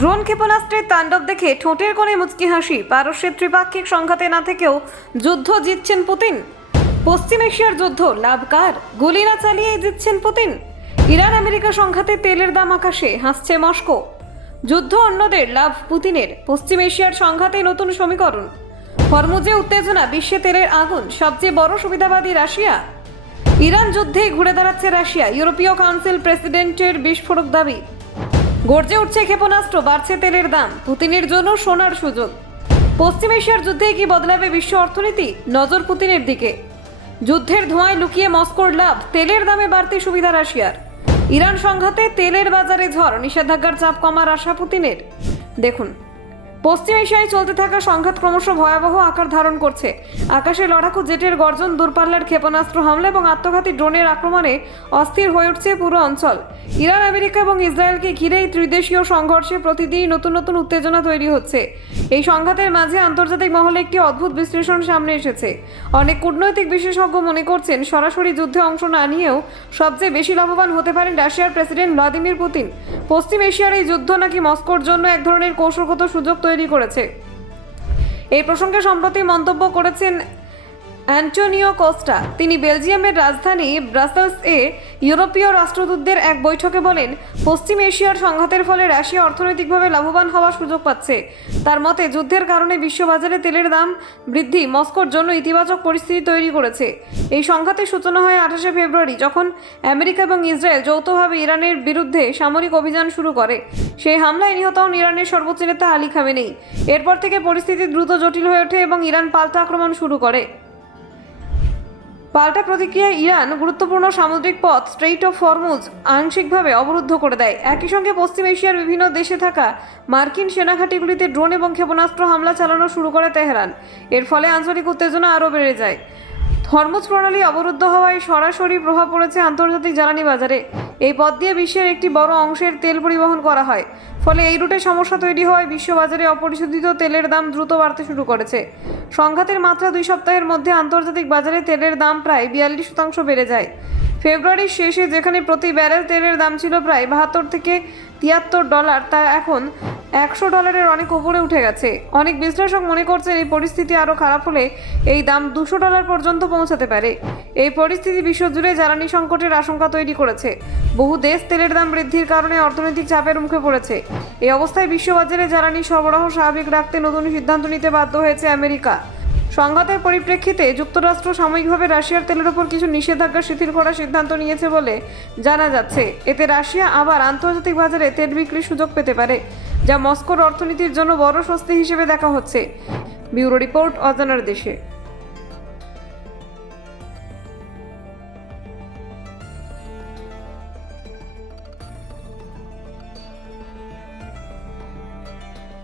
Drone ক্ষেপণাস্ত্রের তাণ্ডব দেখে ঠোঁটের কোণে মুচকি হাসি। পারস্যের ত্রিপাক্ষিক সংঘাতে না থেকেও যুদ্ধ জিতছেন পুতিন। পশ্চিম এশিয়ার যুদ্ধ লাভ কার? গুলি না চালিয়েই জিতছেন পুতিন। ইরান আমেরিকা সংঘাতে তেলের দাম আকাশে, হাসছে মস্কো। যুদ্ধ অন্যদের, লাভ পুতিনের। পশ্চিম এশিয়ার সংঘাতে নতুন সমীকরণ। হরমুজে উত্তেজনা, বিশ্বে তেলের আগুন। সবচেয়ে বড় সুবিধাবাদী রাশিয়া। ইরান যুদ্ধেই ঘুরে দাঁড়াচ্ছে রাশিয়া। ইউরোপীয় কাউন্সিল প্রেসিডেন্টের বিস্ফোরক দাবি। গর্জে উঠছে ক্ষেপণাস্ত্র, বাড়ছে তেলের দাম। পুতিনের জন্য সোনার সুযোগ। পশ্চিম এশিয়ার যুদ্ধে কি বদলাবে বিশ্ব অর্থনীতি? নজর পুতিনের দিকে। যুদ্ধের ধোঁয়ায় লুকিয়ে মস্কোর লাভ, তেলের দামে বাড়তি সুবিধা রাশিয়ার। ইরান সংঘাতে তেলের বাজারে ঝড়, নিষেধাজ্ঞার চাপ কমার আশা পুতিনের। দেখুন, পশ্চিম এশিয়ায় চলতে থাকা সংঘাত ক্রমশ ভয়াবহ আকার ধারণ করছে। আকাশে লড়াকু জেটের গর্জন, দূরপাল্লার ক্ষেপণাস্ত্র হামলা এবং আত্মঘাতী ড্রোনের আক্রমণে অস্থির হয়ে উঠছে পুরো অঞ্চল। ইরান, আমেরিকা এবং ইসরায়েলকে ঘিরে এই ত্রিদেশীয় সংঘর্ষে প্রতিদিনই নতুন নতুন উত্তেজনা তৈরি হচ্ছে। এই সংঘাতের মাঝে আন্তর্জাতিক মহলে একটি অদ্ভুত বিশ্লেষণ সামনে এসেছে। অনেক কূটনৈতিক বিশেষজ্ঞ মনে করছেন, সরাসরি যুদ্ধে অংশ না নিয়েও সবচেয়ে বেশি লাভবান হতে পারেন রাশিয়ার প্রেসিডেন্ট ভ্লাদিমির পুতিন। পশ্চিম এশিয়ার এই যুদ্ধ নাকি মস্কোর জন্য এক ধরনের কৌশলগত সুযোগ তৈরি করেছে। এই প্রসঙ্গে সম্প্রতি মন্তব্য করেছেন অ্যান্টোনিও কোস্টা। তিনি বেলজিয়ামের রাজধানী ব্রাসেলসে ইউরোপীয় রাষ্ট্রদূতদের এক বৈঠকে বলেন, পশ্চিম এশিয়ার সংঘাতের ফলে রাশিয়া অর্থনৈতিকভাবে লাভবান হওয়ার সুযোগ পাচ্ছে। তার মতে, যুদ্ধের কারণে বিশ্ববাজারে তেলের দাম বৃদ্ধি মস্কোর জন্য ইতিবাচক পরিস্থিতি তৈরি করেছে। এই সংঘাতের সূচনা হয় 28শে ফেব্রুয়ারি, যখন আমেরিকা এবং ইসরায়েল যৌথভাবে ইরানের বিরুদ্ধে সামরিক অভিযান শুরু করে। সেই হামলায় নিহত হন ইরানের সর্বোচ্চ নেতা আলী খামেনেই। এরপর থেকে পরিস্থিতি দ্রুত জটিল হয়ে ওঠে এবং ইরান পাল্টা আক্রমণ শুরু করে। পাল্টা প্রতিক্রিয়ায় ইরান গুরুত্বপূর্ণ সামুদ্রিক পথ স্ট্রেইট অফ হরমুজ আংশিকভাবে অবরুদ্ধ করে দেয়। একই সঙ্গে পশ্চিম এশিয়ার বিভিন্ন দেশে থাকা মার্কিন সেনাঘাঁটিগুলিতে ড্রোন এবং ক্ষেপণাস্ত্র হামলা চালানো শুরু করে তেহরান। এর ফলে আঞ্চলিক উত্তেজনা আরও বেড়ে যায়। হরমুজ প্রণালী অবরুদ্ধ হওয়ায় সরাসরি প্রভাব পড়েছে আন্তর্জাতিক জ্বালানি বাজারে। এই পথ দিয়ে বিশ্বের একটি বড় অংশের তেল পরিবহন করা হয়। ফলে এই রুটে সমস্যা তৈরি হওয়ায় বিশ্ববাজারে অপরিশোধিত তেলের দাম দ্রুত বাড়তে শুরু করেছে। সংঘাতের মাত্রা 2 সপ্তাহের মধ্যে আন্তর্জাতিক বাজারে তেলের দাম প্রায় 42% বেড়ে যায়। ফেব্রুয়ারির শেষে যেখানে প্রতি ব্যারেল তেলের দাম ছিল প্রায় $72 থেকে $73, তা এখন $100 অনেক উপরে উঠে গেছে। অনেক বিশ্লেষক মনে করছেন, এই পরিস্থিতি আরও খারাপ হলে এই দাম $200 পর্যন্ত পৌঁছাতে পারে। এই পরিস্থিতি বিশ্বজুড়ে জ্বালানি সংকটের আশঙ্কা তৈরি করেছে। বহু দেশ তেলের দাম বৃদ্ধির কারণে অর্থনৈতিক চাপের মুখে পড়েছে। এই অবস্থায় বিশ্ববাজারে জ্বালানি সরবরাহ স্বাভাবিক রাখতে নতুন সিদ্ধান্ত নিতে বাধ্য হয়েছে আমেরিকা। সংঘাতের পরিপ্রেক্ষিতে যুক্তরাষ্ট্র সাময়িকভাবে রাশিয়ার তেলের ওপর কিছু নিষেধাজ্ঞা শিথিল করার সিদ্ধান্ত নিয়েছে বলে জানা যাচ্ছে। এতে রাশিয়া আবার আন্তর্জাতিক বাজারে তেল বিক্রির সুযোগ পেতে পারে, যা মস্কোর অর্থনীতির জন্য বড় স্বস্তি হিসেবে দেখা হচ্ছে। ব্যুরো রিপোর্ট, অজানার দেশে।